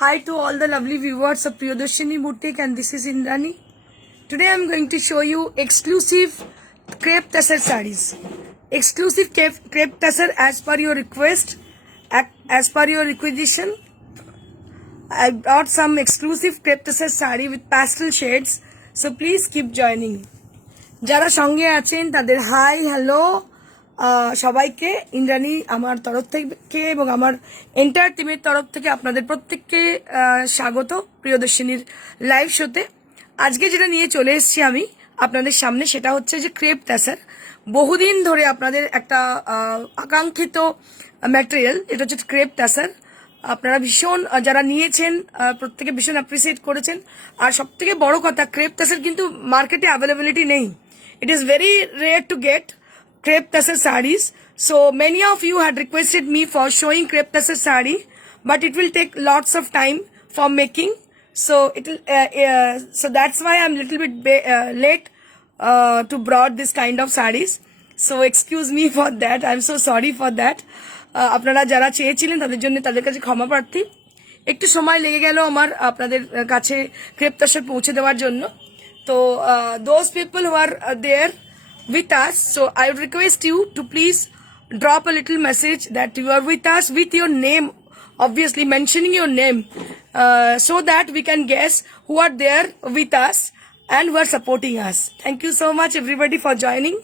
Hi to all the lovely viewers of Priyadarshini Boutique, and this is Indrani. Today I am going to show you exclusive crepe tussar sarees. Exclusive crepe tussar as per your request, as per your requisition. I brought some exclusive crepe tussar saree with pastel shades. So please keep joining. যারা সঙ্গে আছেন তাদের hi hello সবাইকে ইন্দ্রাণী আমার তরফ থেকে এবং আমার এন্টায়ার টিমের তরফ থেকে আপনাদের প্রত্যেককে স্বাগত প্রিয়দর্শিনীর লাইভ শোতে। আজকে যেটা নিয়ে চলে এসেছি আমি আপনাদের সামনে সেটা হচ্ছে যে ক্রেপ টাসার। বহুদিন ধরে আপনাদের একটা আকাঙ্ক্ষিত ম্যাটেরিয়াল, এটা হচ্ছে ক্রেপ টাসার। আপনারা ভীষণ যারা নিয়েছেন প্রত্যেকে ভীষণ অ্যাপ্রিসিয়েট করেছেন। আর সব থেকে বড় কথা, ক্রেপ টাসার কিন্তু মার্কেটে অ্যাভেলেবিলিটি নেই। It is very rare to get crepe tussar sarees. So many of you had requested me for showing crepe tussar saree, but it will take lots of time for making. So it will, so that's why I'm little bit late to brought this kind of sarees. So excuse me for that. I'm so sorry for that. আপনারা যারা চেয়েছিলেন তাদের জন্য তাদের কাছে ক্ষমা প্রার্থী। একটু সময় লেগে গেল আমার আপনাদের কাছে ক্রেপ টাসার পৌঁছে দেওয়ার জন্য। So those people who are there with us, so I would request you to please drop a little message that you are with us with your name, obviously mentioning your name, so that we can guess who are there with us and who are supporting us. Thank you so much everybody for joining.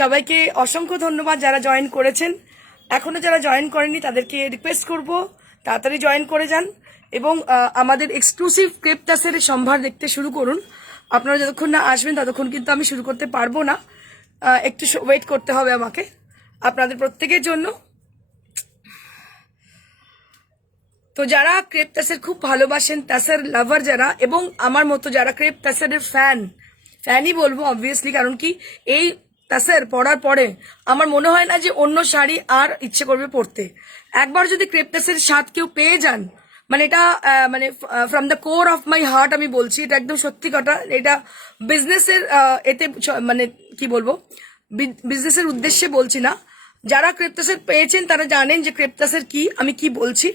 সবাইকে অসংখ্য ধন্যবাদ যারা জয়েন করেছেন। এখনো যারা জয়েন করেননি তাদেরকে রিকোয়েস্ট করব তাড়াতাড়ি জয়েন করে যান এবং আমাদের এক্সক্লুসিভ ক্রেপ টাসার সম্ভার দেখতে শুরু করুন। আপনারা যতক্ষণ না আসবেন ততক্ষণ কিন্তু আমি শুরু করতে পারবো না, একটু ওয়েট করতে হবে আমাকে আপনাদের প্রত্যেকের জন্য। তো যারা ক্রেপ টাসার খুব ভালোবাসেন, টাসার লাভার যারা, এবং আমার মতো যারা ক্রেপ টাসারের ফ্যানই বলবো অবভিয়াসলি, কারণ কি এই টাসার পরার পরে আমার মনে হয় না যে অন্য শাড়ি আর ইচ্ছে করবে পরতে। একবার যদি ক্রেপ টাসারের স্বাদ কেউ পেয়ে যান, মানে এটা মানে from the core of my heart আমি বলছি, এটা একদম সত্যি কথা। এটা বিজনেসের এতে মানে কি বলবো, বিজনেসের উদ্দেশ্যে বলছি না। যারা ক্রেপ টাসার পেয়েছেন তারা জানেন যে ক্রেপ টাসার কি, আমি কি বলছি।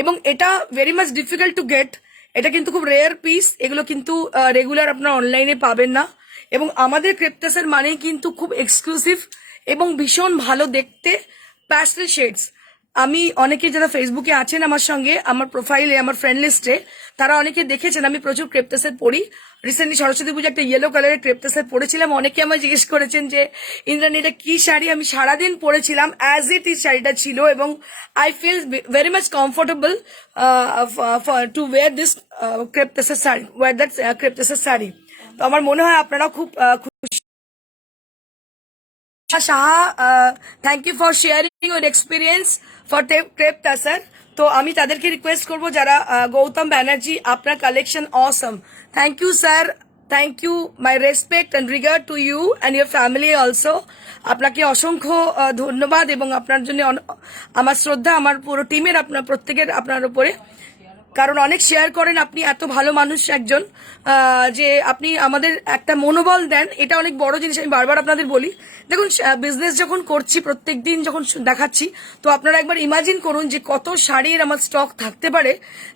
এবং এটা very much difficult to get, এটা কিন্তু খুব রেয়ার পিস, এগুলো কিন্তু রেগুলার আপনারা অনলাইনে পাবেন না। এবং আমাদের ক্রেপ টাসার মানেই কিন্তু খুব এক্সক্লুসিভ এবং ভীষণ ভালো দেখতে প্যাস্টেল শেডস। আমি অনেকে যারা ফেসবুকে আছেন আমার সঙ্গে, আমার প্রোফাইলে, আমার ফ্রেন্ড লিস্টে, তারা অনেকে দেখেছেন আমি প্রচুর ক্রেপ টাসার পরি। রিসেন্টলি সরস্বতী পুজো একটা ইয়েলো কালারের ক্রেপ টাসার পরেছিলাম। অনেকে আমায় জিজ্ঞেস করেছেন যে ইন্দ্রাণী এটা কি শাড়ি। আমি সারাদিন পরেছিলাম, অ্যাজ ইট ইজ শাড়িটা ছিল, এবং I feel very much comfortable to wear this crepe tussar sari, wear that crepe tussar sari. তো আমার মনে হয় আপনারাও খুব খুশি। Shaha, thank you for sharing your experience for crepe tussar. তো আমি তাদেরকে রিকোয়েস্ট করবো যারা গৌতম ব্যানার্জি, আপনার collection awesome. Thank you sir, thank you, my respect and regard to you and your family also. আপনাকে অসংখ্য ধন্যবাদ এবং আপনার জন্য আমার শ্রদ্ধা, আমার পুরো টিমের, আপনার প্রত্যেকের আপনার উপরে। কারণ অনেক শেয়ার করেন, আপনি এত ভালো মানুষ একজন যে আপনি আমাদের একটা মনোবল দেন, এটা অনেক বড় জিনিস। আমি বারবার আপনাদের বলি, দেখুন বিজনেস যখন করছি, প্রত্যেক দিন যখন দেখাচ্ছি, তো আপনারা একবার ইমাজিন করুন যে কত শাড়ির আমার স্টক থাকতে পারে,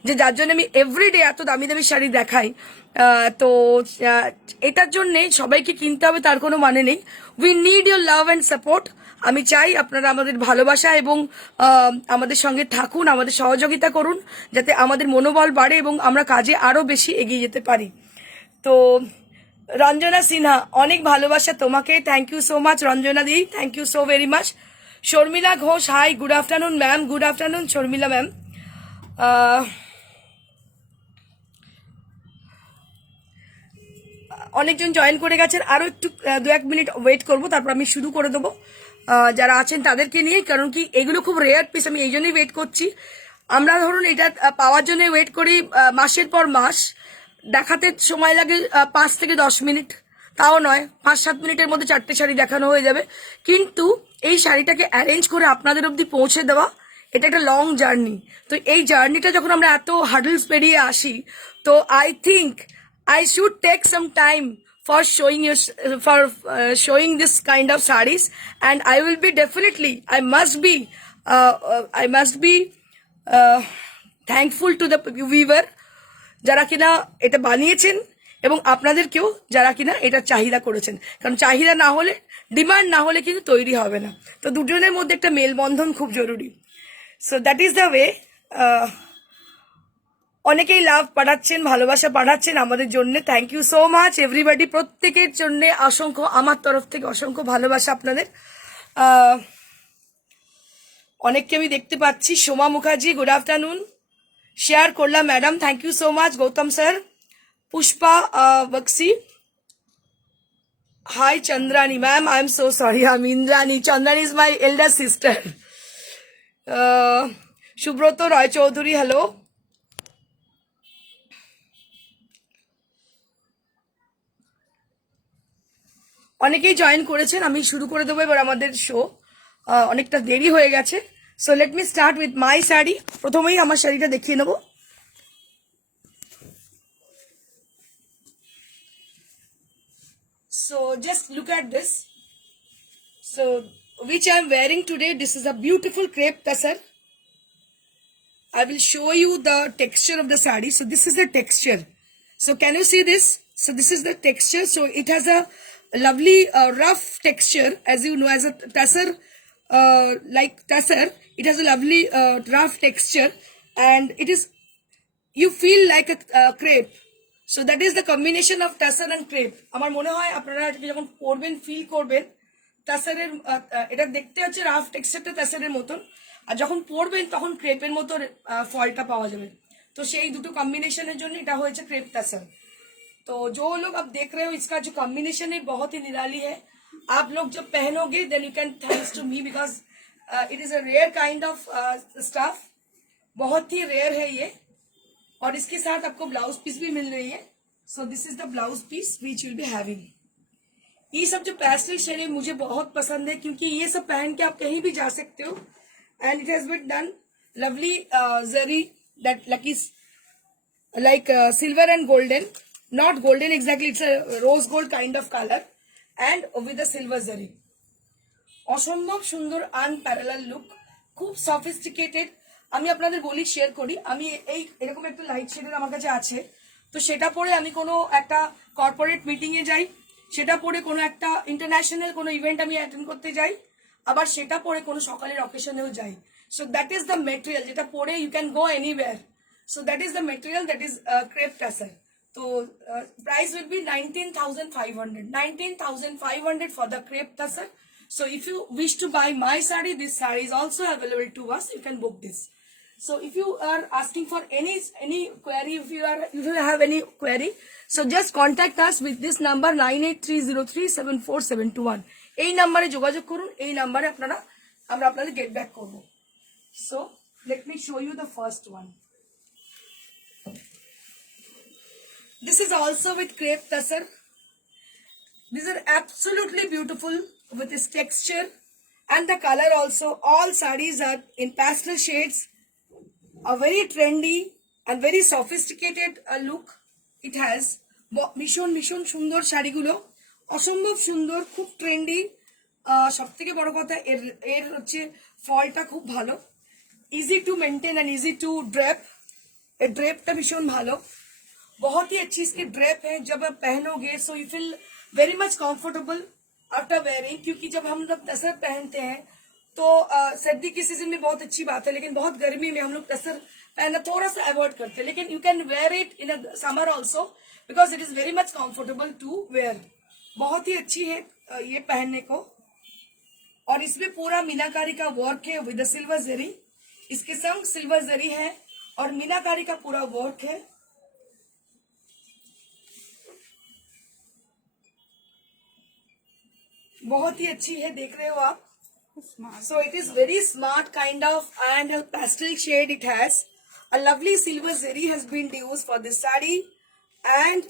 যে যার জন্য আমি এভরিডে এত দামি দামি শাড়ি দেখাই। তো এটার জন্যে সবাইকে কিনতে হবে তার কোনো মানে নেই। We need your love and support. আমি চাই আপনারা আমাদের ভালোবাসা এবং আমাদের সঙ্গে থাকুন, আমাদের সহযোগিতা করুন, যাতে আমাদের মনোবল বাড়ে এবং আমরা কাজে আরো বেশি এগিয়ে যেতে পারি। তো রঞ্জনা সিনহা, অনেক ভালোবাসা তোমাকে। Thank you so much Ranjana দি, thank you so very much. Sharmila Ghosh, hi, good afternoon ma'am. Good afternoon Sharmila ma'am. অনেকজন জয়েন করে গেছেন, আরো একটু 2-1 মিনিট ওয়েট করবো, তারপর আমি শুরু করে দেবো যারা আছেন তাদেরকে নিয়ে। কারণ কি এগুলো খুব রেয়ার পিস, আমি এই জন্যই ওয়েট করছি। আমরা ধরুন এটা পাওয়ার জন্য ওয়েট করি মাসের পর মাস, দেখাতে সময় লাগে 5 থেকে 10 মিনিট, তাও নয় 5-7 মিনিটের মধ্যে 4টে শাড়ি দেখানো হয়ে যাবে। কিন্তু এই শাড়িটাকে অ্যারেঞ্জ করে আপনাদের অবধি পৌঁছে দেওয়া, এটা একটা লং জার্নি। তো এই জার্নিটা যখন আমরা এত হার্ডলস পেরিয়ে আসি, তো I think I should take some time for showing you showing this kind of sarees, and I will be definitely, I must be thankful to the weaver যারা কিনা এটা বানিয়েছেন এবং আপনাদেরকেও যারা কিনা এটা চাহিদা করেছেন, কারণ চাহিদা না হলে, ডিমান্ড না হলে কিন্তু তৈরি হবে না। তো দুজনের মধ্যে একটা মেলবন্ধন খুব জরুরি। So that is the way. অনেকেই লাভ পাঠাচ্ছেন, ভালোবাসা পাঠাচ্ছেন আমাদের জন্য। Thank you so much everybody, প্রত্যেকের জন্য অসংখ্য, আমার তরফ থেকে অসংখ্য ভালোবাসা আপনাদের। অনেককে আমি দেখতে পাচ্ছি। Soma Mukherjee, good afternoon, share করলাম madam, thank you so much. Gautam sir, Pushpa Bakshi, hi Chandrani ma'am, I am so sorry, I am Indrani, Chandrani is my elder sister. Subrata Roy Chowdhury, hello. অনেকেই জয়েন করেছেন, আমি শুরু করে দেবো এবার আমাদের শো, অনেকটা দেরি হয়ে গেছে। So let me start with my sari. প্রথমেই আমার শাড়িটা দেখিয়ে নেব। So just look at this. So which I am wearing today. This is a beautiful crepe tassar. I will show you the texture of the sari. So this is the texture. So can you see this? So this is the texture. So it has a lovely rough texture, as you know, as a tassar, like tassar. It has a lovely rough texture, and it is, you feel like a crepe. So that is the combination of tassar and crepe. আমার মনে হয় আপনারা যখন পরবেন ফিল করবেন তাসারের, এটা দেখতে হচ্ছে রাফ টেক্সচারটা তাসারের মতন, আর যখন পরবেন তখন ক্রেপের মতো ফলটা পাওয়া যাবে। তো সেই দুটো কম্বিনেশনের জন্য এটা হয়েছে ক্রেপ तासर। तो जो लोग अब देख रहे हो, इसका जो कॉम्बिनेशन है बहुत ही निराली है। आप लोग जब पहनोगे then you can thanks to me, because it is a rare kind of stuff, बहुत ही रेयर है ये। और इसके साथ आपको ब्लाउज पीस भी मिल रही है। So this is the blouse piece which will be having. ये सब जो पैस्टल शेड है मुझे बहुत पसंद है, क्योंकि ये सब पहन के आप कहीं भी जा सकते हो। And it has been done lovely zari that like silver and golden, not golden exactly, it's a rose gold kind of color and with a silver zari. অসম্ভব সুন্দর আনপ্যারালাল লুক, খুব সফিস্টিকেটেড। আমি আপনাদের বলি, শেয়ার করি, আমি এই এরকম একটা লাইট শেডের আমার কাছে আছে। তো সেটা পরে আমি কোনো একটা কর্পোরেট মিটিং এ যাই, সেটা পরে কোনো একটা ইন্টারন্যাশনাল কোনো ইভেন্ট আমি অ্যাটেন্ড করতে যাই, আবার সেটা পরে কোনো সকালের অকেশনেও যাই। So that is the material যেটা পরে you can go anywhere. So that is the material, that is crepe tassar. So price will be 19,500. 19,500 for the crepe tassar. So if you wish to buy my sari, this sari is also available to us. You can book this. So if you are asking for any query, if you have any query, so just contact us with this number 9830374721. এই নম্বরে যোগাযোগ করুন, এই নম্বরে আমরা আপনাদের get back করব। So let me show you the first one. This is also with crepe tassar. These are absolutely beautiful with this texture and the color also. All sarees are in pastel shades, a very trendy and very sophisticated look it has. ভীষণ ভীষণ সুন্দর শাড়িগুলো, অসম্ভব সুন্দর, খুব ট্রেন্ডি। সব থেকে বড় কথা এর হচ্ছে ফলটা খুব ভালো, easy to maintain and easy to drape. এর ড্রেপটা ভীষণ ভালো, बहुत ही अच्छी इसकी ड्रेप है। जब आप पहनोगे so you feel very much comfortable after wearing, क्योंकि जब हम लोग टसर पहनते हैं तो सर्दी के सीजन में बहुत अच्छी बात है, लेकिन बहुत गर्मी में हम लोग टसर पहनना थोड़ा सा अवॉइड करते हैं। लेकिन you can wear it in a summer also, because it is very much comfortable to wear. बहुत ही अच्छी है ये पहनने को। और इसमें पूरा मीनाकारी का वर्क है विद सिल्वर जरी, इसके संग सिल्वर जरी है और मीनाकारी का पूरा वर्क है। बहुत ही अच्छी है, देख रहे हो आप। So it is very smart kind of and a pastel shade it has. A lovely silver zari has been used for this sari, and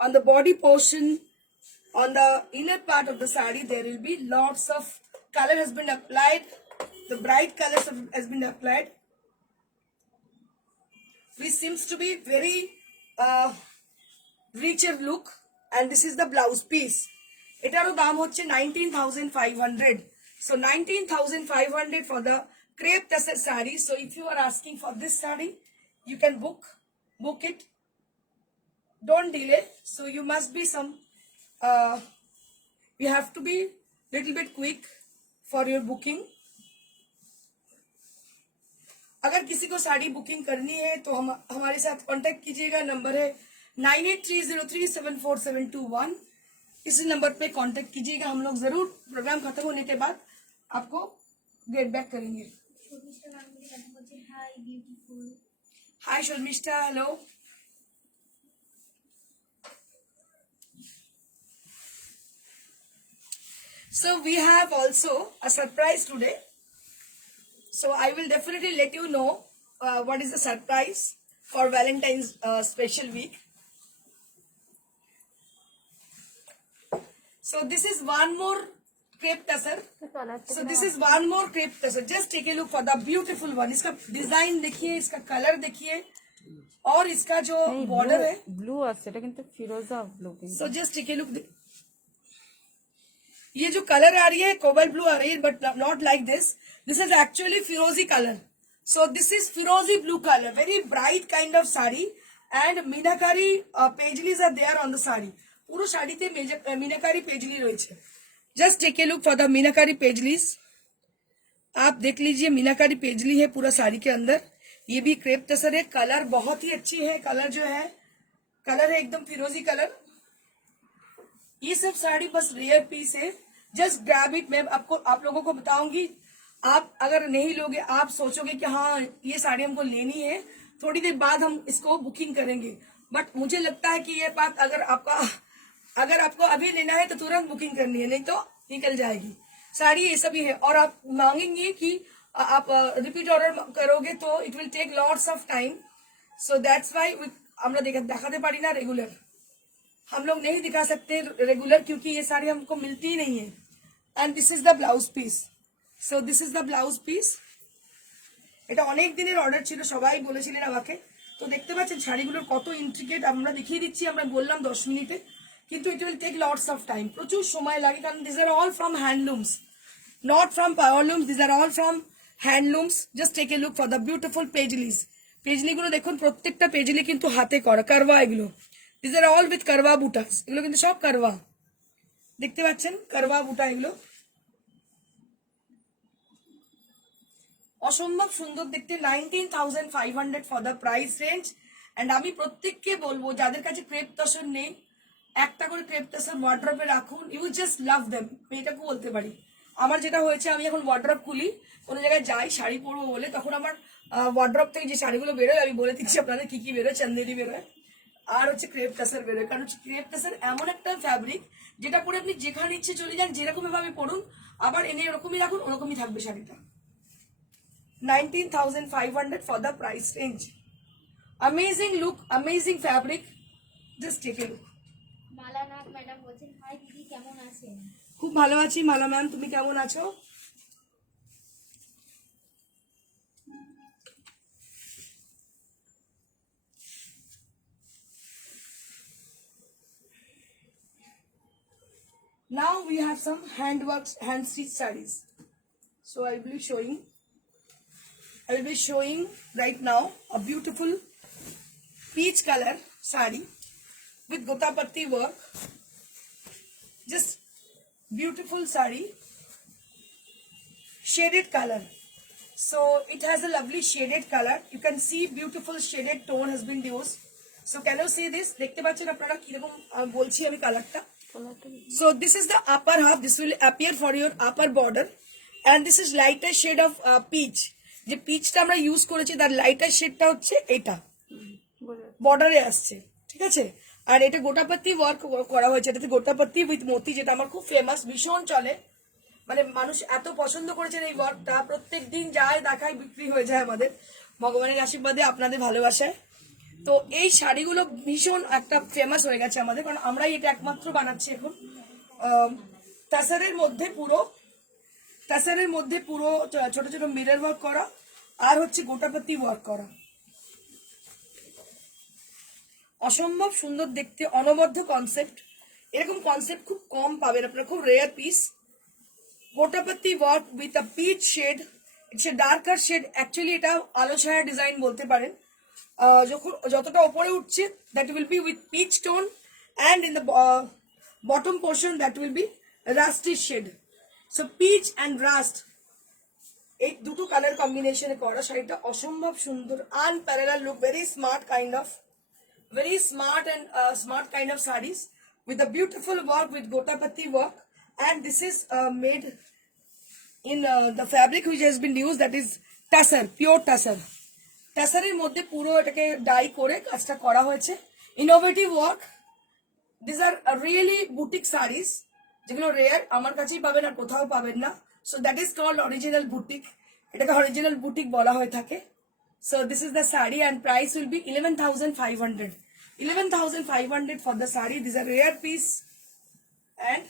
on the body portion, on the inner part of the sari, there will be lots of color has been applied. The bright colors has been applied, which seems to be very richer look. And this is the blouse piece. এটারও দাম হচ্ছে 19,500. So 19,500 for the crepe tassar sari. So if you are asking for this sari, you can book it. Don't delay. So you must be you have to be little bit quick for your booking. अगर किसी को साड़ी बुकिंग करनी है तो हमारे साथ कांटेक्ट कीजिएगा. नंबर है 9830374721. इस नंबर पे कांटेक्ट कीजिएगा. हम लोग जरूर प्रोग्राम खत्म होने के बाद आपको गेट बैक करेंगे. Hi Sharmishtha, hello. So we have also a surprise today. So I will definitely let you know what is the surprise for Valentine's special week. So this is one more crepe tussar. So this is one more crepe tussar. Just take a look for the beautiful one. इसका डिजाइन देखिए, इसका कलर देखिए और इसका जो बॉर्डर है ब्लू আছে এটা কিন্তু ফিরোজা blue. So just take a look. ये जो कलर आ रही है कोबल ब्लू आ रही है, but not like this. This is actually firozi colour. So this is firozi blue colour, very bright kind of sari. And meenakari paisleys are there on the sari. পুরো শাড়িতে meenakari paisley রয়েছে. Just take a look for the meenakari paisleys. आप देख लीजिए मीनाकारी पेजली है पूरा साड़ी के अंदर. ये भी क्रेप टसर है. कलर बहुत ही अच्छी है. कलर जो है कलर है एकदम फिरोजी कलर. ये सब साड़ी बस रेयर पीस है. Just grab it. मैं आपको आप लोगों को बताऊंगी. आप अगर नहीं लोगे आप सोचोगे कि हाँ ये साड़ी हमको लेनी है, थोड़ी देर बाद हम इसको बुकिंग करेंगे. बट मुझे लगता है कि ये बात अगर आपको अभी लेना है तो तुरंत बुकिंग करनी है, नहीं तो निकल जाएगी साड़ी. ये सभी है और आप मांगेंगे कि आप रिपीट ऑर्डर करोगे तो it will take lots of time. So that's why আমরা দেখাতে পারি না रेगुलर. हम लोग नहीं दिखा सकते रेगुलर क्योंकि ये साड़ी हमको मिलती ही नहीं है. And this is the blouse piece. So this is the blouse piece. এটা অনেক দিনের অর্ডার ছিল, সবাই বলেছিলেন আমাকে. তো দেখতে পাচ্ছেন শাড়িগুলোর কত ইন্ট্রিকেট আমরা দেখিয়ে দিচ্ছি. আমরা বললাম 10 মিনিটে, কিন্তু it will take lots of time. প্রচুর সময় লাগে কারণ this are all from handlooms, not from powerlooms. This are all from handlooms. Just take a look for the beautiful paisleys. পেজলিগুলো দেখুন, প্রত্যেকটা পেজলি কিন্তু হাতে করা কারওয়া. এগুলো this are all with karwa butas. এগুলো কিন্তু সব কারওয়া, দেখতে পাচ্ছেন কারওয়া বুটা. এগুলো অসম্ভব সুন্দর দেখতে. 19,500 for the price range. And আমি প্রত্যেককে বলবো যাদের কাছে ক্রেপ তসর নেই, একটা করে ক্রেপ তসর ওয়ার্ড্রপে রাখুন. You just love them. আমি এটাকে বলতে পারি. আমার যেটা হয়েছে, আমি এখন ওয়ার্ড্রপ খুলি, কোনো জায়গায় যাই শাড়ি পরবো বলে, তখন আমার ওয়ার্ড্রপ থেকে যে শাড়িগুলো বেরোয় আমি বলে দিচ্ছি আপনাদের কি কি বেরোয়. চান্দেরি বেরোয় আর হচ্ছে ক্রেপ টাসার বেরোয়. কারণ ক্রেপ টাসার এমন একটা ফ্যাব্রিক যেটা পরে আপনি যেখানে ইচ্ছে চলে যান, যেরকম ভাবে পড়ুন, আবার এনে ওরকমই রাখুন, ওরকমই থাকবে শাড়িটা. 19,500 for the price range. Amazing look, amazing fabric. Just take a look. Malanath madam বলছেন, হাই দিদি কেমন আছেন? খুব ভালো আছি মালা ম্যাম, তুমি কেমন আছো? Now we have some handworks, hand stitched sarees. So I will be showing right now a beautiful peach color sari with gotapatti work. Just beautiful sari, shaded color. So it has a lovely shaded color. You can see beautiful shaded tone has been used. So can you see this? Dekhte pacchen apnara ki rokom bolchi ami color ta. So this is the upper half. This will appear for your upper border, and this is lighter shade of peach. যে পিচটা আমরা ইউজ করেছি তার লাইটার শেডটা হচ্ছে এটা বর্ডারে আসছে, ঠিক আছে. আর এটা গোটাপত্তি ওয়ার্ক করা হয়েছে. এটাতে গোটাপত্তি উইথ মতি, যেটা আমার খুব ফেমাস, ভীষণ চলে. মানে মানুষ এত পছন্দ করেছেন এই ওয়ার্কটা, প্রত্যেক দিন যায় দেখায় বিক্রি হয়ে যায় আমাদের, ভগবানের আশীর্বাদে, আপনাদের ভালোবাসায়. তো এই শাড়িগুলো ভীষণ একটা ফেমাস হয়ে গেছে আমাদের, কারণ আমরাই এটা একমাত্র বানাচ্ছি এখন. তাসারের মধ্যে পুরো ছোট ছোট মিরর ওয়ার্ক করা আর হচ্ছে গোটাপত্তি ওয়ার্ক করা. অসম্ভব সুন্দর দেখতে, অনবদ্য কনসেপ্ট. এরকম কনসেপ্ট খুব কম পাবেন আপনারা, খুব rare piece. Gotapatti work with a peach shade. It's a darker shade. Actually এটা আলো ছায়া ডিজাইন বলতে পারেন. যখন যতটা উপরে উঠছে that will be with peach tone and in the bottom portion that will be rusty shade. So peach and rust এই দুটো কালার কম্বিনেশনে করা শাড়িটা অসম্ভব সুন্দর, unparallel look, very smart kind of, very smart and smart kind of sarees with a beautiful work with gotapati work, and this is made in the fabric which has been used, that is tassar, pure tassar. টাসারের মধ্যে পুরো এটাকে dye করে কাজটা করা হয়েছে, innovative work. This are really boutique saris, যেগুলো rare, আমার কাছেই পাবেন আর কোথাও পাবেন না। So that is called original boutique, এটাকে অরিজিনাল বুটিক বলা হয়ে থাকে। So this is the sari and price will be 11,500. 11,500 for the sari. These are rare piece and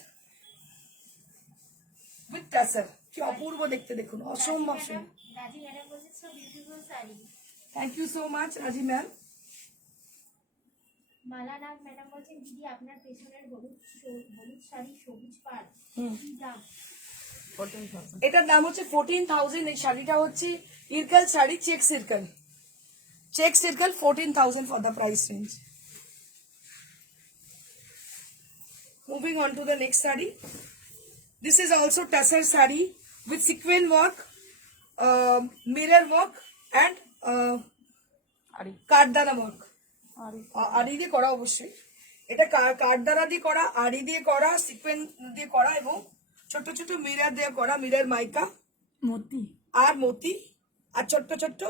with tassel. কি অপূর্ব দেখতে, দেখুন অসম্ভব সুন্দর। রাজি ম্যাডাম বলছেন so beautiful sari. Thank you so much Raji ma'am. Mala Nag madam বলছেন দিদি আপনার পেছনের হলুদ শাড়ি সবুজ পাড় কি দাম? 14,000. এটার দাম হচ্ছে 14,000। এই শাড়িটা হচ্ছে ইরকাল শাড়ি, চেক সিরকাল, চেক সিরকাল 14,000 for the price range. Moving on to the next saree. This is also tassar saree with sequin work, mirror work and আরি কাঠদানা work. আরি আড়ি দিয়ে করা, অবশ্যই এটা কাঠদানা দিয়ে করা, আড়ি দিয়ে করা, সিকোয়েন্স দিয়ে করা এবং ছোট ছোট মিরর দিয়ে করা, মিরর মাইকা মতি আর মতি আর ছোট্ট ছোট্ট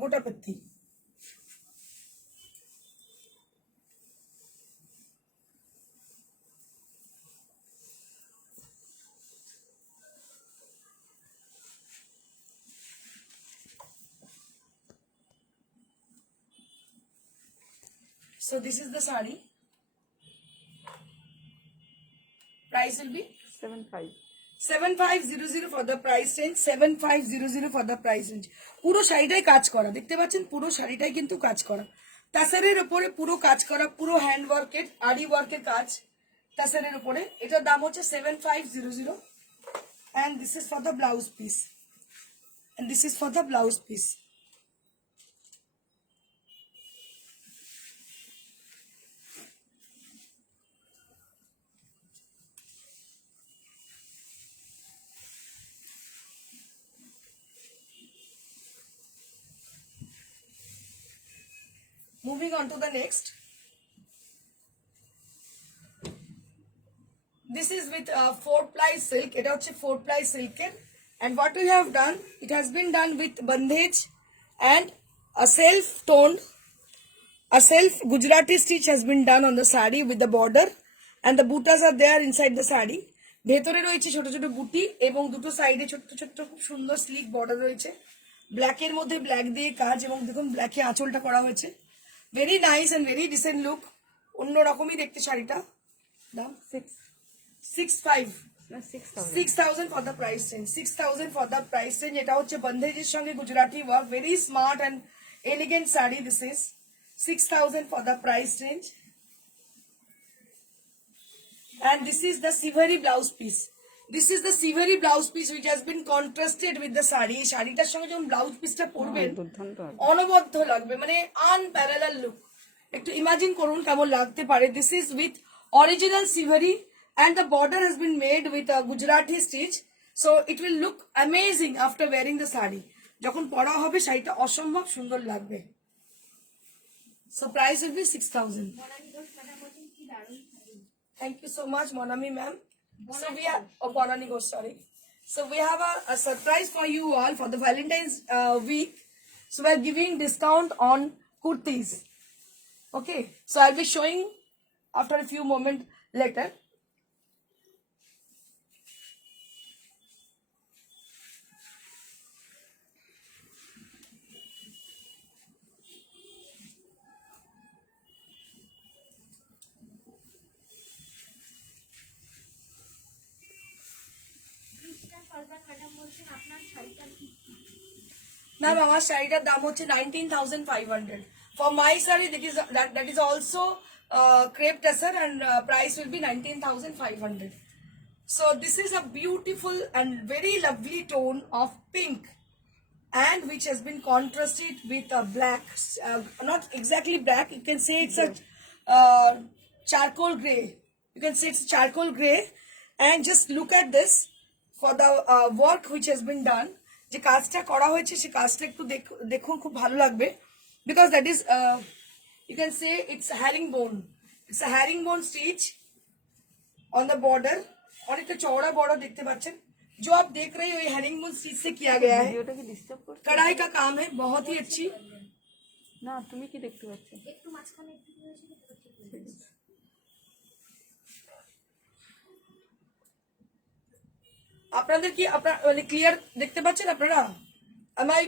গোটাপত্তি। So this is the saree. Price will be 75. 7500 for the price range. 7500 for the price range. পুরো শাড়িটাই কাজ করা, দেখতে পাচ্ছেন পুরো শাড়িটাই কিন্তু কাজ করা, তাসারের উপরে পুরো কাজ করা, পুরো হ্যান্ড ওয়ার্কের আরি ওয়ার্কের কাজ তাসারের উপরে। এটার দাম হচ্ছে 7500 and this is for the blouse piece, and this is for the blouse piece. Moving on to the next. This is with 4-ply silk. এটা হচ্ছে 4-ply silk, and what we have done, it has been done with bandhage and a self-toned, a self Gujarati stitch has been done on the sari with the border, and the butas are there inside the sari. ভেতরে রয়েছে ছোট ছোট বুটি এবং দুটো সাইডে ছোট ছোট খুব সুন্দর স্লিক বর্ডার রয়েছে, ব্ল্যাকের মধ্যে ব্ল্যাক দিয়ে কাজ এবং দেখুন ব্ল্যাকে আঁচলটা করা হয়েছে। Very nice and very decent look, অন্যরকমই দেখতে শাড়িটা। দাম 65 না 6,000. 6,000 for the price range. 6,000 for the price range. এটা হচ্ছে বন্ধেজের সঙ্গে Gujarati work, very smart and elegant sari. This is 6,000 for the price range. And this is the Siveri blouse piece. This is the Siveri blouse piece which has been contrasted with the sari. এই শাড়িটার সঙ্গে যখন ব্লাউজ পিসটা পরবেন দুর্দান্ত হবে। অনবদ্য লাগবে, মানে আনপ্যারালাল লুক। একটু ইমাজিন করুন কেমন লাগতে পারে। This is with original shibori and the border has been made with a Gujarati stitch, so it will look amazing after wearing the sari. যখন পরা হবে শাড়িটা অসম্ভব সুন্দর লাগবে। So price will be 6,000. মনালি ঘোষ ম্যাডাম বলছেন কি দারুণ sari. Thank you so much, Monami ma'am. So we are, oh, Bonani Ghosh, sorry. So we have a surprise for you all for the Valentine's week. So we are giving discount on kurtis. Okay. So I'll be showing after a few moments later. Krishna সরকার ম্যাডাম বলছেন আপনার শাড়িটার কি? Now our শাড়িটার দাম হচ্ছে 19,500. For my saree, that is also crepe tassar and price will be 19,500. So this is a beautiful and very lovely tone of pink, and which has been contrasted with a black, not exactly black, you can say it's a charcoal gray. You can say it's charcoal gray. And just look at this for the work which has been done. যে কাজটা করা হয়েছে সে কাজটা একটু দেখুন, খুব ভালো লাগবে, because that is you can say it's herringbone. It's a herringbone stitch on the border. অনেকটা চওড়া বড় দেখতে পাচ্ছেন। जो आप देख रहे हो ये herringbone stitch से किया गया है। ভিডিওটা কি ডিস্টার্ব করছে? कढ़ाई का काम है, बहुत ही अच्छी। না, তুমি কি দেখতে পাচ্ছ? একটু মাঝখানে একটু কি হয়েছিল তো ঠিক হয়ে গেছে। আপনাদের কি আপনারা মানে ক্লিয়ার দেখতে পাচ্ছেন আপনারা? Am I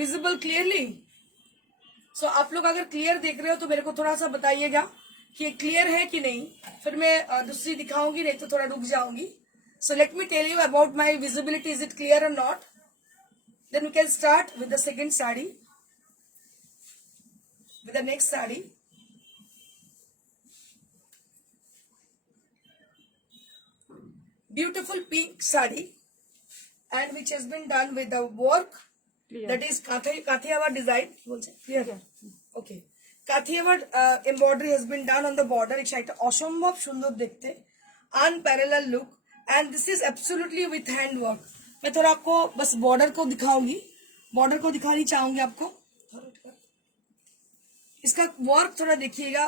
visible clearly? So आप लोग अगर क्लियर देख रहे हो तो मेरे को थोड़ा सा बताइएगा कि ये क्लियर है कि नहीं, फिर मैं दूसरी दिखाऊंगी, नहीं तो थोड़ा रुक जाऊंगी। So let me tell you about my visibility. Is it clear or not? Then we can start with the second sari, with the next sari. Beautiful pink sari, and which has been done with the work that is Kathiawar design. Clear? Okay. Kathiawar embroidery has been done on the border. It's like অসম্ভব সুন্দর দেখতে, unparalleled look, and this is absolutely with hand work. मैं थोड़ा आपको बस बॉर्डर को दिखाऊंगी, बॉर्डर को दिखानी चाहूंगी आपको। इसका वर्क थोड़ा देखिएगा,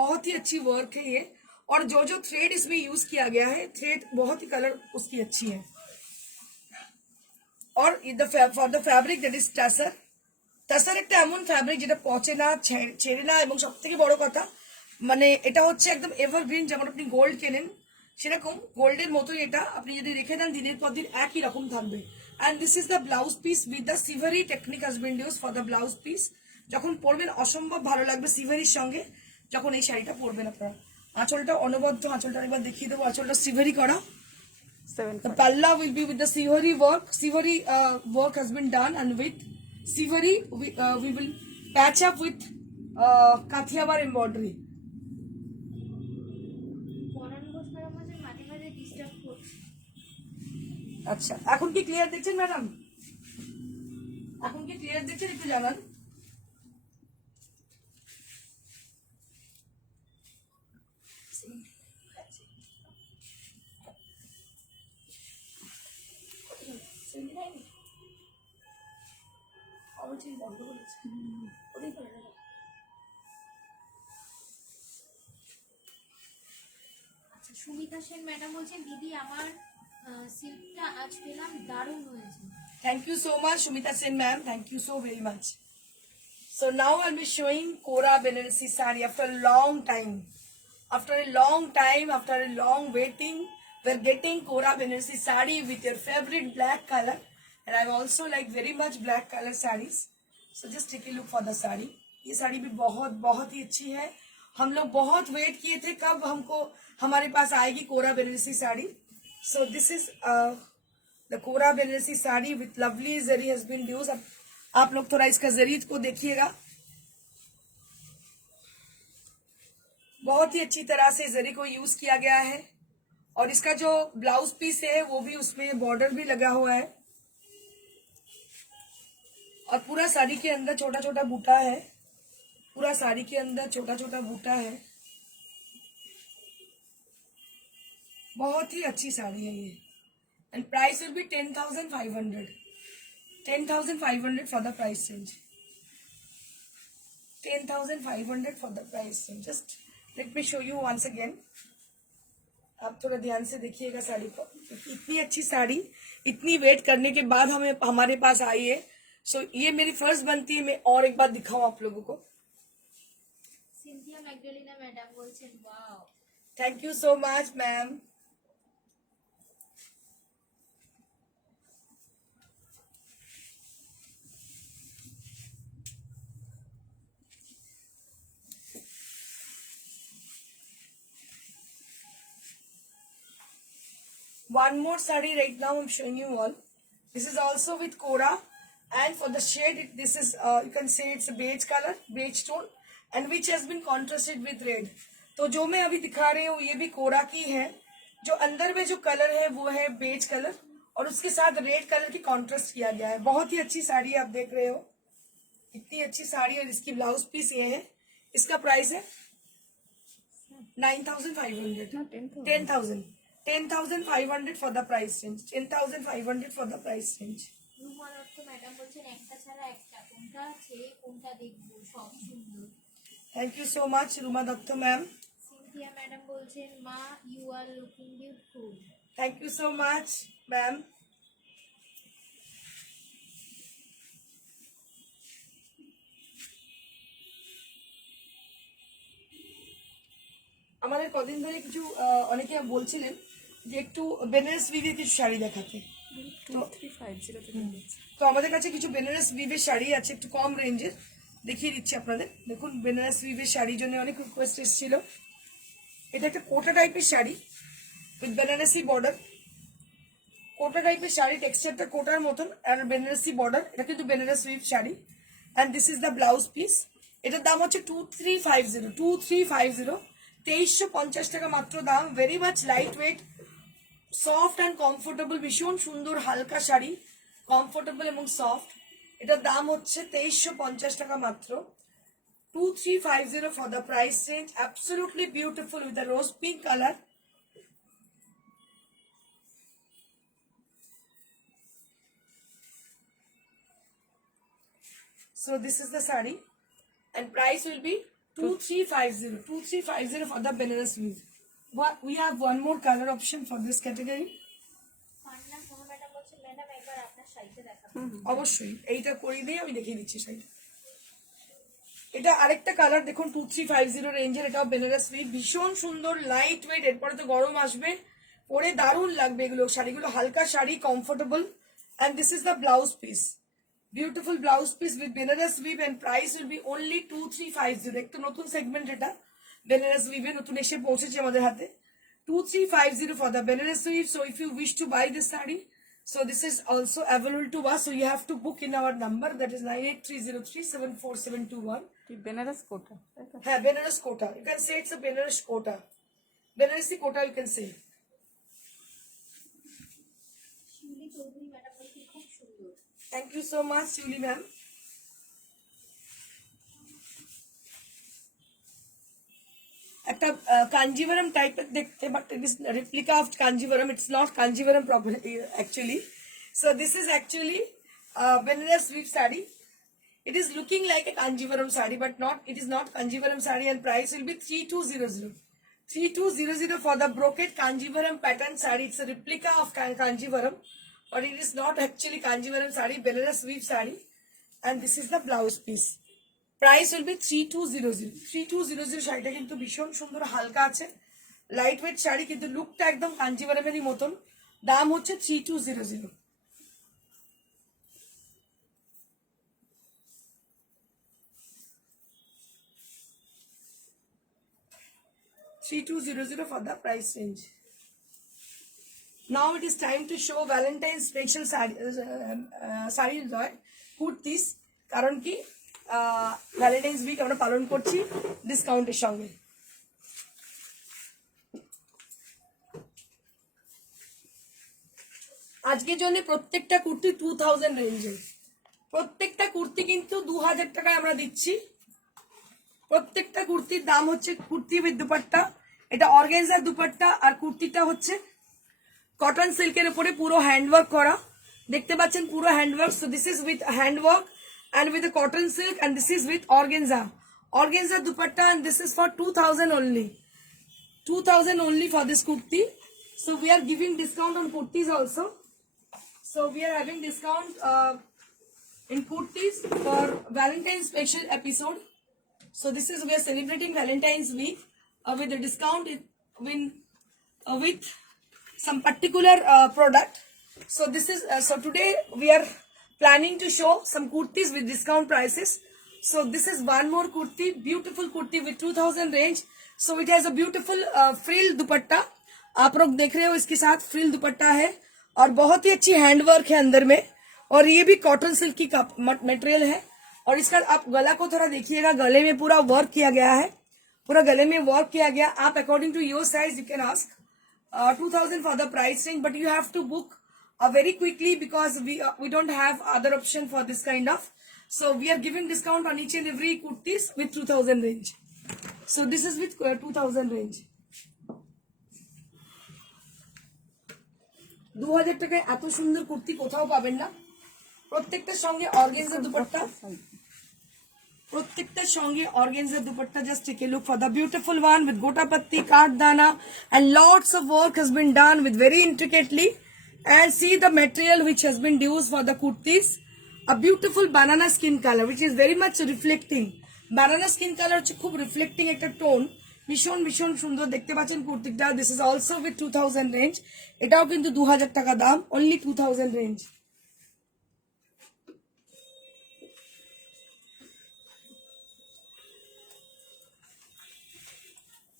बहुत ही अच्छी वर्क है ये, और जो जो थ्रेड इसमें यूज किया गया है, थ्रेड बहुत ही कलर उसकी अच्छी है। और for the fabric that is tussar. টাসার একটা এমন ফ্যাব্রিক যেটা পচে না, ছেড়ে না, এবং সব থেকে বড় কথা মানে এটা হচ্ছে একদম এভারগ্রিন। যেমন আপনি গোল্ড কেনেন সেরকম গোল্ডের মতোই এটা আপনি যদি রেখে দেন দিনের পর দিন একই রকম থাকবে। And this is the blouse piece with the shibori technique has been use for the blouse piece. যখন পরবেন অসম্ভব ভালো লাগবে সিভারির সঙ্গে যখন এই শাড়িটা পরবেন আপনারা। আঁচলটা অনবদ্য, আঁচলটা একবার দেখিয়ে দেবো, আঁচলটা সিভারি করা। The palla will be with the Siveri work. Siveri work has been done, and with Siveri we will patch up with Kathiawar embroidery. মাঝে মাঝে ডিস্টার্ব করছে। আচ্ছা, এখন কি ক্লিয়ার দেখছেন ম্যাডাম? এখন কি ক্লিয়ার দেখছেন একটু জানান। আচ্ছা, সুমিতা সেন ম্যাডাম বলছেন দিদি আমার সিল্কটা আজ পেলাম, দারুণ হয়েছে। Thank you so much, Shumita Sen ma'am. Thank you so very much. So now I'll be showing Kora Benarasi sari after a long time. After a long time, after a long waiting, we're getting Kora Benarasi sari with your favorite black color. And I also like very much black color sarees. So just take a look for the sari. ये साड़ी भी बहुत बहुत ही अच्छी है। हम लोग बहुत वेट किए थे कब हमको हमारे पास आएगी कोरा बेनारसी sari. So this is the Quora बेनारसी sari with lovely zari has been used। आप लोग थोड़ा इसका जरी को देखिएगा, बहुत ही अच्छी तरह से जरी को यूज किया गया है। और इसका जो ब्लाउज पीस है वो भी उसमें बॉर्डर भी लगा हुआ है, और पूरा साड़ी के अंदर छोटा छोटा बूटा है, पूरा साड़ी के अंदर छोटा छोटा बूटा है। बहुत ही अच्छी साड़ी है ये। And price will be 10,500। 10,500 for the price range. 10,500 for the price range. Just let me show you once again. आप थोड़ा ध्यान से देखिएगा साड़ी को। इतनी अच्छी साड़ी इतनी वेट करने के बाद हमें हमारे पास आई है। सो ये मेरी फर्स्ट बनती है, मैं और एक बार दिखाऊं आप लोगों को। সিনথিয়া ম্যাগডালিনা ম্যাডাম বলছেন wow. Thank you so much ma'am. One more sari right now I'm showing you all. This is also with Kora, and for the shade this is you can say it's a beige color, beige tone, and which has been contrasted with red. तो जो मैं अभी दिखा रही हूँ ये भी कोरा की है। जो अंदर में जो कलर है वो है बेज कलर, और उसके साथ रेड कलर की कॉन्ट्रास्ट किया गया है। बहुत ही अच्छी साड़ी आप देख रहे हो, इतनी अच्छी साड़ी। और इसकी ब्लाउज पीस ये है। इसका प्राइस है 9,500, 10,500 for the price range, 10,500 for the price range. Ruma Dutta ম্যাডাম বলছেন একটা ছাড়া একটা, কোনটা ছেড়ে কোনটা দেখবো, সব সুন্দর। Thank you so much Ruma Dutta ma'am, Cynthia madam বলছেন মা you are looking beautiful. Thank you so much ma'am. আমাদের কদিন ধরে কিছু অনেকে বলছিলেন যে একটু বেনারস উইভের কিছু শাড়ি দেখাতে। 2350 থেকে দিচ্ছি। তো আমাদের কাছে কিছু বেনারস উইভের শাড়ি আছে একটু কম রেঞ্জের, দেখিয়ে দিচ্ছি আপনাদের। দেখুন বেনারস উইভের শাড়ির জন্য অনেক রিকোয়েস্ট এসেছিল। এটা একটা কোটা টাইপের শাড়ি উইথ বেনারসি বর্ডার, কোটা টাইপের শাড়ি, টেক্সচারটা কোটার মতন আর বেনারসি বর্ডার। এটা কিন্তু Banaras weave sari and this is the blouse piece. এটার দাম হচ্ছে 2350, 2350 টাকা মাত্র দাম। Very much light weight, soft and comfortable, ভীষণ সুন্দর হালকা শাড়ি, কমফোর্টেবল এবং সফট। এটার দাম হচ্ছে 2350 টাকা মাত্র, 2350 for the price range. Absolutely beautiful with the rose pink colour. So this is the saree and price will be 2350 for the Benares weave. We have one more color option for this category. পান্না সোমা ম্যাডাম বলছেন ম্যাডাম একবার আপনার শাড়িতে দেখাবো। অবশ্যই এইটা করে দিয়ে আমি দেখিয়ে দিচ্ছি শাড়ি। এটা আরেকটা কালার দেখুন 2350 রেঞ্জের, এটাও বেনারস উইভ, ভীষণ সুন্দর লাইট ওয়েট। এরপরে তো গরম আসবে, পরে দারুণ লাগবে এগুলো শাড়িগুলো, হালকা sari, comfortable. and this is the blouse piece, beautiful blouse piece with Benares weave and price will be only 2350। একটু নতুন সেগমেন্ট, এটা বেনারস উইভে নতুন এসে পৌঁছেছে আমাদের হাতে। 2350 for the Benares weave. So if you wish to buy this saree, so this is also available to us, so you have to book in our number, that is 9830374721। কি বেনারস কোটা, তাই তো? হ্যাঁ Banaras Kota, you can say it's a Banaras Kota, Banarasi Kota you can say। Shiuli Chowdhury madam বলছেন খুব সুন্দর। Thank you so much Shuli ma'am। একটা কাঞ্জিভারাম টাইপের দেখতে, but it is replica of Kanjivaram, it's not Kanjivaram properly actually। So this is actually Benares weave saree। It is looking like a Kanjivaram saree, but not. It is not Kanjivaram saree, and price will be 3200. 3200 for the brocade Kanjivaram pattern saree. It's a replica of Kanjivaram, but it is not actually Kanjivaram saree, Benares weave saree, and this is the blouse piece। Price will be 3200। 3200 শাড়িটা কিন্তু ভীষণ সুন্দর, হালকা আছে, light weight sari, কিন্তু লুকটা একদম কাঞ্জিভারামেরই মতন। দাম হচ্ছে 3200। 3200 for the price range। Now it is time to show Valentine's special saree kurtis, কারণ কি ভ্যালেন্টাইন্স উইক আমরা পালন করছি ডিসকাউন্টের সঙ্গে। আজকের জন্য প্রত্যেকটা কুর্তি 2000 রেঞ্জে, প্রত্যেকটা কুর্তি কিন্তু 2000 টাকায় আমরা দিচ্ছি। প্রত্যেকটা কুর্তির দাম হচ্ছে, কুর্তি উইথ দুপাট্টা, এটা অর্গানজার দুপাট্টা, আর কুর্তিটা হচ্ছে কটন সিল্কের উপরে পুরো হ্যান্ডওয়ার্ক করা, দেখতে পাচ্ছেন পুরো handwork. So this is with handwork and with a cotton silk, and this is with organza dupatta, and this is for 2000 only, 2000 only for this kurti। So we are giving discount on kurtis also, so we are having discount in kurtis for Valentine's special episode। So this is, we are celebrating Valentine's week with a discount with some particular product। So this is so today we are planning to show some kurtis with discount prices। So this is one more kurti, beautiful kurti with 2000 range। So it has a beautiful frill दुपट्टा, आप लोग देख रहे हो इसके साथ फ्रिल दुपट्टा है, और बहुत ही अच्छी हैंडवर्क है अंदर में, और ये भी कॉटन सिल्क की मटेरियल है। और इसका आप गला को थोड़ा देखिएगा, गले में पूरा वर्क किया गया है, पूरा गले में वर्क किया गया। आप according to your size you can ask 2000 for the price range, but you have to book very quickly because we don't have other option for this kind of. So we are giving discount on each and every kurtis with 2000 range. So this is with 2000 range. 2000 টাকায় এত সুন্দর কুর্তি কোথাও পাবেন না। প্রত্যেকটার সঙ্গে অর্গানজা দুপাট্টা, প্রত্যেকটার সঙ্গে অর্গানজা dupatta. Just take a look for the beautiful one with gotapatti, kardana, and lots of work has been done with very intricately. And see the material which has been used for the kurtis. A beautiful banana skin color which is very much reflecting. Banana skin color হচ্ছে খুব রিফ্লেক্টিং একটা টোন, ভীষণ ভীষণ সুন্দর দেখতে পাচ্ছেন কুর্তিটা। This is also with 2000 রেঞ্জ, এটাও কিন্তু 2000 টাকা দাম, অনলি 2000 range.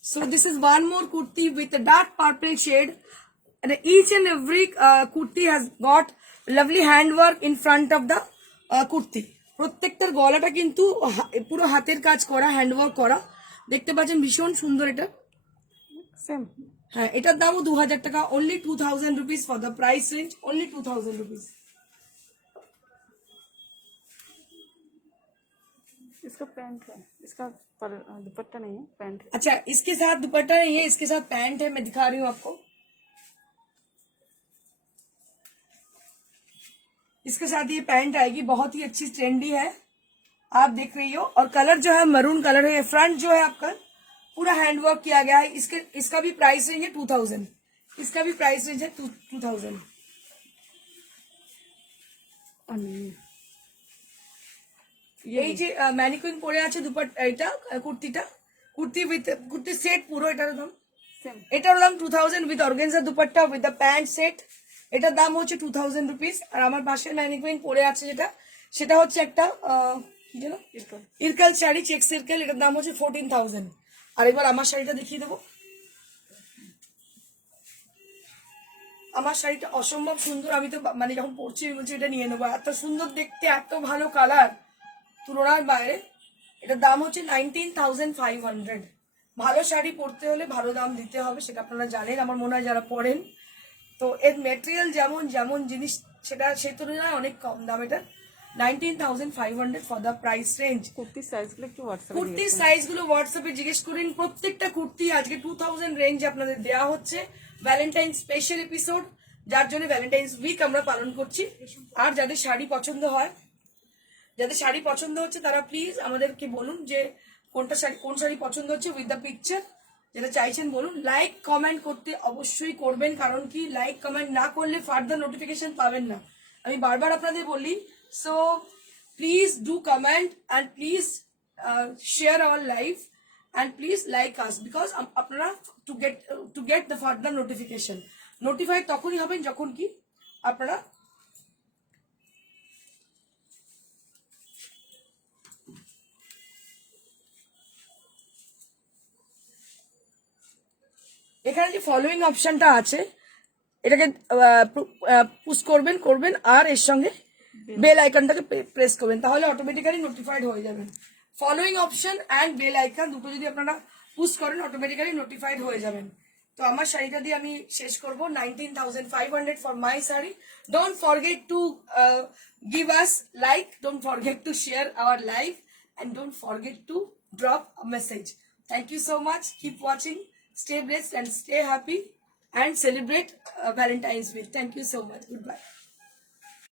So this is one more kurti with a dark purple shade, and each and every kurti has got lovely handwork in front of the kurti. প্রত্যেকটার গলাটা কিন্তু পুরো হাতের কাজ করা, হ্যান্ডওয়ার্ক করা, দেখতে পাচ্ছেন ভীষণ সুন্দর এটা। সেম। হ্যাঁ, এটার দামও 2000 টাকা, অনলি 2000 rupees for the price range, only 2000 রুপিস। इसका पैंट है, इसका पर दुपट्टा नहीं है, पैंट है। अच्छा, इसके साथ दुपट्टा नहीं है, इसके साथ पैंट है। मैं दिखा रही हूँ आपको, इसके साथ ये पैंट आएगी, बहुत ही अच्छी ट्रेंडी है, आप देख रही हो। और कलर जो है मरून कलर है। फ्रंट जो है आपका पूरा हैंडवर्क किया गया है। इसका भी प्राइस रेंज है 2000, इसका भी प्राइस रेंज है 2000। এই যে ম্যানিকুইন পরে আছে দুপাট্টা, এটা কুর্তিটা, কুর্তি সেট পুরো, এটার দাম সেম। এটার দাম 2000 with organza dupatta with the pant set. এটার দাম হচ্ছে 2000 রুপিস। আর আমার পাশে ম্যানিকুইন পরে আছে যেটা, সেটা হচ্ছে একটা কি যেন ইরকাল শাড়ি, চেক সার্কেল, এটার দাম হচ্ছে 14000। আর এবার আমার শাড়িটা দেখিয়ে দেবো। আমার শাড়িটা অসম্ভব সুন্দর, আমি তো মানে যখন পরছি বলছি এটা নিয়ে নেবো, এত সুন্দর দেখতে, এত ভালো কালার, তুলনার বাইরে। এটার দাম হচ্ছে 19500। ভালো শাড়ি পরতে হলে ভালো দাম দিতে হবে, সেটা আপনারা জানেন, আমার মনে হয় যারা পরেন। তো এর মেটেরিয়াল যেমন যেমন জিনিস সেটা সেই তুলনায় অনেক কম দাম। এটা 19500 ফর দ্য প্রাইস রেঞ্জ। কুর্তির সাইজগুলো একটু হোয়াটসঅ্যাপে কুর্তির সাইজগুলো হোয়াটসঅ্যাপে জিজ্ঞেস করেন। প্রত্যেকটা কুর্তি আজকে 2000 রেঞ্জ আপনাদের দেওয়া হচ্ছে। ভ্যালেন্টাইন স্পেশাল এপিসোড, যার জন্য ভ্যালেন্টাইন্স উইক আমরা পালন করছি। আর যাদের শাড়ি পছন্দ হয়, যাদের শাড়ি পছন্দ হচ্ছে, তারা প্লিজ আমাদেরকে বলুন যে কোন শাড়ি পছন্দ হচ্ছে উইথ দ্য পিকচার, যেটা চাইছেন বলুন। লাইক কমেন্ট করতে অবশ্যই করবেন, কারণ কি লাইক কমেন্ট না করলে ফার্দার নোটিফিকেশন পাবেন না, আমি বারবার আপনাদের বলি। So please do comment and please share our live and please like us, because আপনারা to get the further notification. Notified তখনই হবেন যখন কি আপনারা এখানে যে ফলোইং অপশনটা আছে, এটাকে পুশ করবেন আর এর সঙ্গে বেল আইকনটাকে প্রেস করবেন, তাহলে অটোমেটিক্যালি নোটিফাইড হয়ে যাবেন। Following option and bell icon দুটো যদি আপনারা পুশ করেন, অটোমেটিক্যালি নোটিফাইড হয়ে যাবেন। তো আমার শাড়িটা দিয়ে আমি শেষ করব। 19500 for my sari. Don't forget to give us like, don't forget to share our live, and don't forget to drop a message. Thank you so much, keep watching, stay blessed and stay happy, and celebrate Valentine's Week. Thank you so much. Goodbye.